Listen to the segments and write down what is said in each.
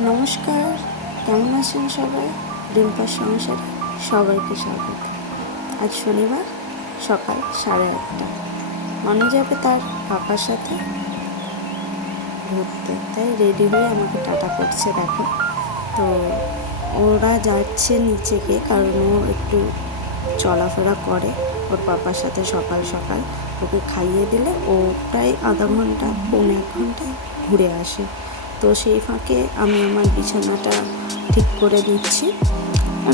নমস্কার, কেমন আছেন সবাই? রিম্পার সংসারে সবাইকে স্বাগত। আজ শনিবার সকাল 8:30। মানু যাবে তার পাপার সাথে ঘুরতে, তাই রেডি হয়ে আমাকে টাটা করছে। দেখো, তো ওরা যাচ্ছে নিচে গিয়ে, কারণ ও একটু চলাফেরা করে ওর পাপার সাথে সকাল সকাল। ওকে খাইয়ে দিলে ও প্রায় আধা ঘন্টা পৌনে 1 ঘন্টা ঘুরে আসে। তো সেই ফাঁকে আমি আমার বিছানাটা ঠিক করে দিচ্ছি।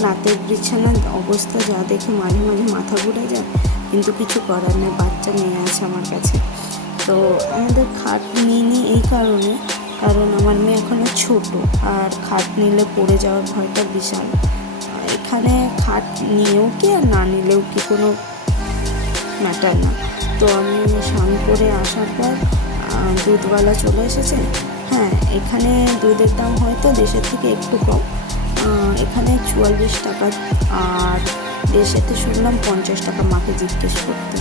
রাতের বিছানার অবস্থা যা দেখে মাঝে মাঝে মাথা ঘুরে যায়, কিন্তু কিছু করার নেই, বাচ্চা মেয়ে আছে আমার কাছে। তো আমাদের খাট নিইনি এই কারণ আমার মেয়ে এখনও ছোট, আর খাট নিলে পড়ে যাওয়ার ভয়টা বিশাল। এখানে খাট নিয়েও কি আর না নিলেও কি কোনো ম্যাটার না। তো আমি স্নান করে আসার পর দুধওয়ালা চলে এসেছে। হ্যাঁ, এখানে দুধের দাম হয়তো দেশের থেকে একটু কম, এখানে 44 টাকা, আর দেশেতে শুনলাম 50 টাকা। মাকে জিজ্ঞেস করতে,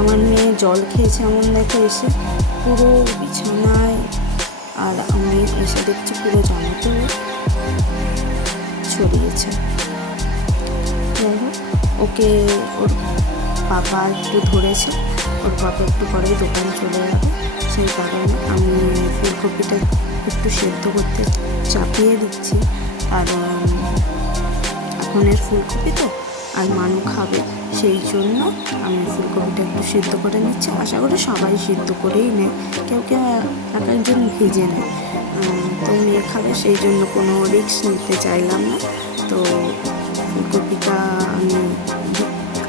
আমার মেয়ে জল খেয়েছে এমন দেখে এসে পুরো বিছানায়, আর আমি এসে দেখছি পুরো জামাতেও ছড়িয়েছে। যাই হোক, ওকে ওর পাপা একটু ধরেছে, ওর পাপা একটু পরেই দোকানে চলে যাবে। সেই কারণে আমি ফুলকপিটা একটু সেদ্ধ করতে চাপিয়ে দিচ্ছি, কারণ এখনের ফুলকপি তো, আর মানু খাবে, সেই জন্য আমি ফুলকপিটা একটু সিদ্ধ করে নিচ্ছি। আশা করি সবাই সিদ্ধ করেই নেয়, কেউ কেউ এক একজন ভেজে নেয়। তো মেয়ে খাবে, সেই জন্য কোনো রিস্ক নিতে চাইলাম না। তো ফুলকপিটা আমি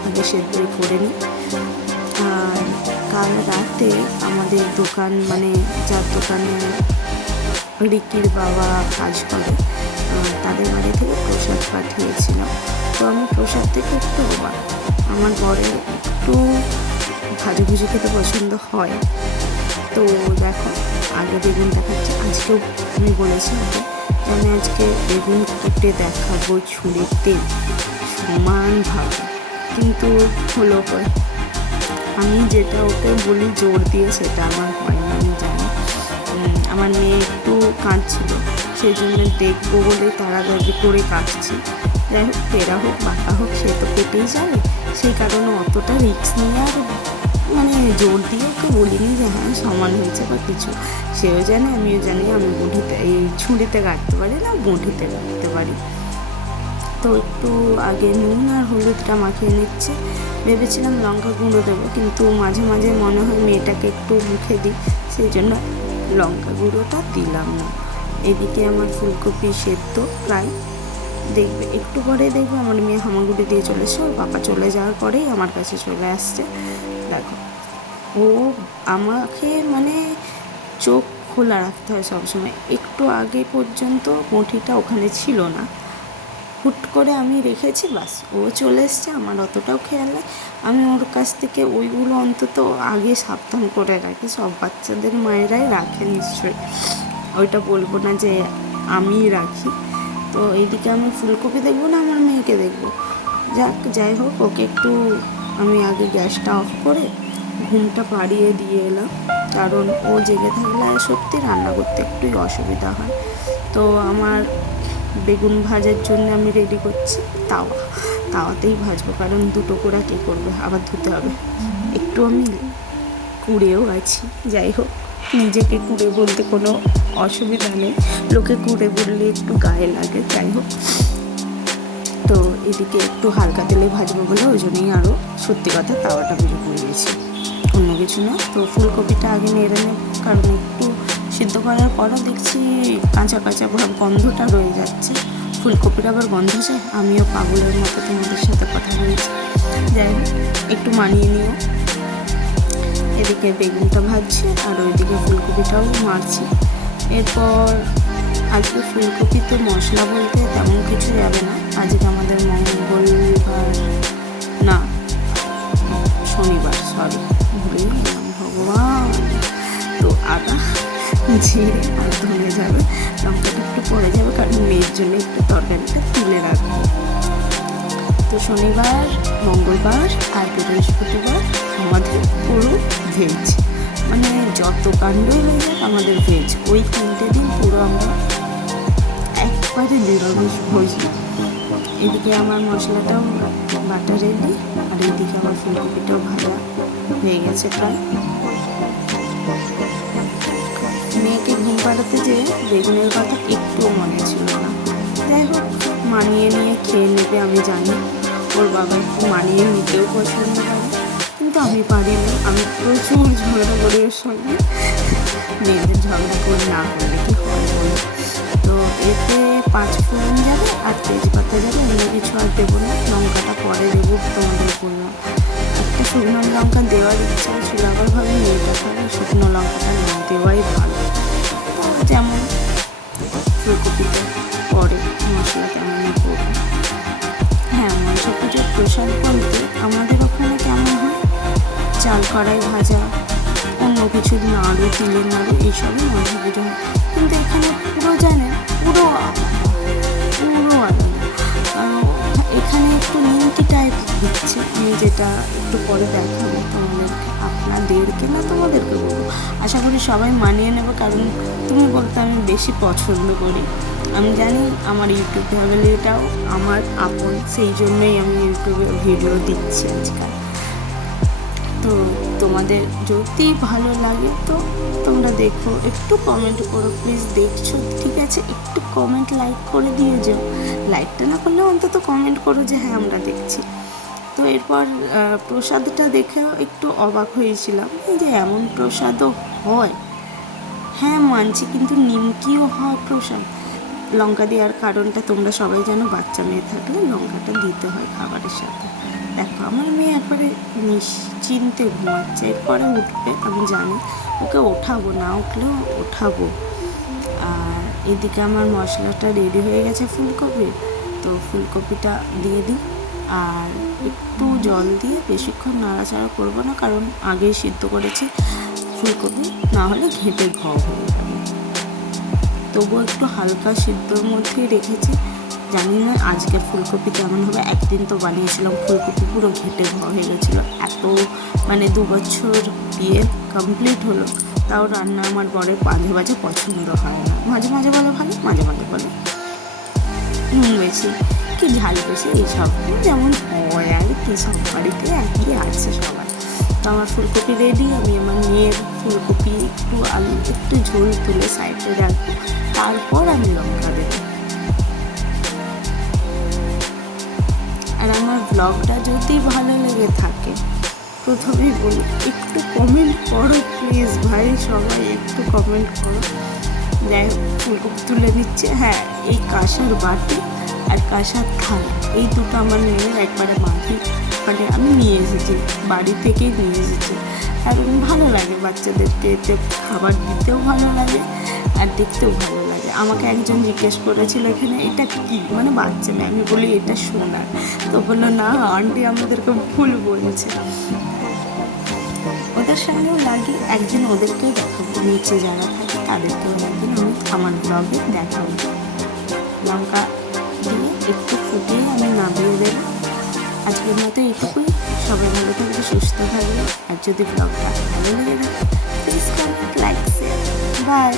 আগে সেদ্ধই করে নিই। আর কাল রাতে আমাদের দোকান, মানে যার দোকানে রিকির বাবা কাজ করে, তাদের বাড়ি থেকে প্রসাদ পাঠিয়েছিলাম। তো আমি প্রসাদ থেকে একটু অবাক। আমার বরের একটু ভাজাভুজি খেতে পছন্দ হয়। তো দেখো, আগে বেগুন দেখাচ্ছি। আজকেও আমি বলেছি ওকে, আমি আজকে বেগুন কেটে দেখাবো ছুরিতে সমানভাবে, কিন্তু হলো পরে আমি যেটা ওকে বলি জোর দিয়ে, সেটা আমার হয় না, আমি জানি। আমার মেয়ে একটু কাঁদছিল, সেই জন্য দেখবো বলে তাড়াতাড়ি করে কাটছি। যাই হোক, পেড়া হোক বাঁকা হোক, সে তো কেটেই যাবে। সেই কারণে অতটা রিস্ক নিয়ে আর মানে জোর দিয়ে ওকে বলিনি যে হ্যাঁ সমান হয়েছে বা কিছু। সেও জানে, আমিও জানি আমি এই ছুরিতে কাটতে পারি না, বঁটিতে কাটতে পারি। তো একটু আগে নুন আর হলুদটা মাখিয়ে নিচ্ছি। ভেবেছিলাম লঙ্কা গুঁড়ো দেবো, কিন্তু মাঝে মাঝে মনে হয় মেয়েটাকে একটু মুখে দিই, সেই জন্য লঙ্কা গুঁড়োটা দিলাম না। এদিকে আমার ফুলকপি সেদ্ধ প্রায়, দেখবে একটু পরে দেখবে আমার মেয়ে হামাগুড়ি দিয়ে চলে এসে, ওর বাবা চলে যাওয়ার পরেই আমার কাছে চলে আসছে। দেখো, ও আমাকে মানে চোখ খোলা রাখতে হয় সবসময়। একটু আগে পর্যন্ত বঁটিটা ওখানে ছিল না, হুট করে আমি রেখেছি, বাস ও চলে এসছে, আমার অতটাও খেয়াল নেই। আমি ওর কাছ থেকে ওইগুলো অন্তত আগে সাবধান করে রাখি। সব বাচ্চাদের মায়েরাই রাখে নিশ্চয়ই, ওইটা বলবো না যে আমি রাখি। তো এইদিকে আমি ফুলকপি দেখবো না, আমার মেয়েকে দেখবো। যাই হোক, ওকে একটু আমি আগে গ্যাসটা অফ করে ঘুমটা পাড়িয়ে দিয়ে এলাম, কারণ ও জেগে থাকলে সত্যি রান্না করতে একটুই অসুবিধা হয়। তো আমার বেগুন ভাজার জন্য আমি রেডি করছি তাওয়াতেই ভাজবো, কারণ দুটো কোড়া কে করবে, আবার ধুতে হবে। একটু আমি কুড়েও আছি। যাই হোক, নিজেকে কুড়ে বলতে কোনো অসুবিধা নেই, লোকে কুড়ে বললে একটু গায়ে লাগে। যাই হোক, তো এদিকে একটু হালকা তেলে ভাজবো বলে ওই জন্যই আরও সত্যি কথা তাওয়াটা বেজে করে দিয়েছি, অন্য কিছু না। তো ফুলকপিটা আগে নেড়ে নেব, কারণ একটু সিদ্ধ করার পরও দেখছি কাঁচা কাঁচা ভাব গন্ধটা রয়ে যাচ্ছে। ফুলকপির আবার গন্ধ যায়, আমিও পাগলের মতো তোমাদের সাথে কথা বলছি। যাই হোক, একটু মানিয়ে নিও। এদিকে বেগুনটা ভাজছি আর ওইদিকে ফুলকপিটাও মারছি। এরপর আজকে ফুলকপিতে মশলা বলতে তেমন কিছু যাবে না। আজকে আমাদের মঙ্গলবার না শনিবার, সরি ভুলে গেলাম, ভগবান। তো আদা জিরে আর ধনে যাবে, লঙ্কাটা একটু পড়ে যাবে, কারণ মেয়ের জন্য একটু তরকারিটা তুলে রাখবো। তো শনিবার, মঙ্গলবার আর বৃহস্পতিবার আমাদের পুরো ভেজ, মানে যত কাণ্ডই হয়ে যাক আমাদের ভেজ। ওই 3টে দিন পুরো আমরা নিরামিষ ভোজি। এদিকে আমার মশলাটাও বাটা রেডি, আর এইদিকে আমার ফুলকপিটাও ভাজা হয়ে গেছে প্রায়। মেয়েকে ঘুম পাড়াতে যেয়ে বেগুনের কথা একটুও মনে ছিল না। যাই হোক, মানিয়ে নিয়ে খেয়ে নেবে, আমি জানি ওর বাবা একটু মানিয়ে নিতেও পছন্দ করে, কিন্তু আমি পারি না। আমি প্রচুর ঝগড়া করি ওর সঙ্গে। মেয়েদের ঝগড়া করে না করলে কি হয় বলো। তো এতে 5 ফোড়ন যাবে আর তেজপাতা যাবে, অন্য কিছু আর দেবো না। লঙ্কাটা পরে দেবো, তোমাদের বললাম। একটা শুকনো লঙ্কা দেওয়ার ইচ্ছা ছিল, আবার ভাবে মেয়েটা খাবে, শুকনো লঙ্কাটা না দেওয়াই ভালো। তো যেমন ফুলকপিতে পরে মশলা কেমন করবো। হ্যাঁ, মনসা পুজোর প্রসাদ বলতে আমাদের ওখানে কেমন হয়, চাল কড়াই ভাজা, অন্য কিছু নাড়ু, তিলের নাড়ু, এইসবই মনসা পুজো হয়। কিন্তু এখানে পুরো জানে, পুরো আলাদা। এখানে একটু নিমকি টাইপ দিচ্ছে, আমি যেটা একটু পরে দেখাবো তোমাদেরকে, আপনাদেরকে না তোমাদেরকে বলবো। আশা করি সবাই মানিয়ে নেবে, কারণ তুমি বলতে আমি বেশি পছন্দ করি। আমি জানি আমার ইউটিউব ফ্যামিলিটাও আমার আপন, সেই জন্যই আমি ইউটিউবে ভিডিও দিচ্ছি আজকাল। তো তোমাদের যদি ভালো লাগে তো তোমরা দেখো, একটু কমেন্ট করো প্লিজ। দেখছো ঠিক আছে, একটু কমেন্ট লাইক করে দিয়ে যাও। লাইকটা না করলেও অন্তত কমেন্ট করো যে হ্যাঁ আমরা দেখছি। তো এরপর প্রসাদটা দেখেও একটু অবাক হয়েছিলাম যে এমন প্রসাদও হয়। হ্যাঁ মানছি, কিন্তু নিমকিও হয় প্রসাদ। লঙ্কা দেওয়ার কারণটা তোমরা সবাই জানো, বাচ্চা মেয়ে থাকলে লঙ্কাটা দিতে হয় খাবারের সাথে। দেখো আমার মেয়ে একবারে নিশ্চিন্তে ঘুমাচ্ছে, এরপরে উঠবে আমি জানি, ওকে ওঠাবো, না উঠলেও ওঠাবো। আর এদিকে আমার মশলাটা রেডি হয়ে গেছে ফুলকপির, তো ফুলকপিটা দিয়ে দিই। আর একটু জল দিয়ে বেশিক্ষণ নাড়াচাড়া করবো না, কারণ আগেই সিদ্ধ করেছি ফুলকপি, না হলে ঘেঁটে হয়ে যাবে। তবুও একটু হালকা সিদ্ধর মধ্যেই রেখেছি। জানি না আজকের ফুলকপি কেমন হবে। একদিন তো বানিয়েছিলাম, ফুলকপি পুরো ঘেঁটে হয়ে গেছিলো। এত 2 বছর বিয়ে কমপ্লিট হলো, তাও রান্না আমার বরের মাঝে মাঝে পছন্দ হয় না। মাঝে মাঝে বলে ভালো, মাঝে মাঝে বলে নুন বেশি কি ঝাল বেশি, এইসব যেমন হয় আর কি, সব বাড়িতে একই আছে সবার। তো আমার ফুলকপি রেডি। আমি আমার মেয়ের ফুলকপি একটু আলু একটু ঝোল তুলে সাইডে রাখবো, তারপর আমি লঙ্কা দেবো। আর আমার ব্লগটা যদি ভালো লেগে থাকে, প্রথমেই বলি একটু কমেন্ট করো প্লিজ ভাই, সবাই একটু কমেন্ট করো। যাই হোক, ফুলকপি তুলে নিচ্ছে। হ্যাঁ, এই কাঁসার বাটি আর কাঁসার থালা, এই দুটো আমার মেয়ের একবারে আমি নিয়ে এসেছি, বাড়ি থেকেই নিয়ে এসেছি। আর ভালো লাগে বাচ্চাদেরকে, এতে খাবার দিতেও ভালো লাগে আর দেখতেও ভালো লাগে। আমাকে একজন জিজ্ঞেস করেছিল এখানে এটা কি, বাচ্চা মেয়ে। আমি বলি এটা সোনার। তো বললো না আন্টি আমাদেরকে ভুল বলেছে। ওদের সঙ্গেও লাগে, একদিন ওদেরকেও দেখাবো, নিচে যারা থাকে তাদেরকেও একদিন আমি আমার ব্লগে দেখাবো। লঙ্কা দিয়ে একটু ফুটিয়ে আমি নামিয়ে দেবো। আজকের মতো এইটুকুই। সবাই ভালো থাকবে, সুস্থ থাকবে। আর যদি ব্লগটা ভালো লেগে থাকে please comment, like, share. By.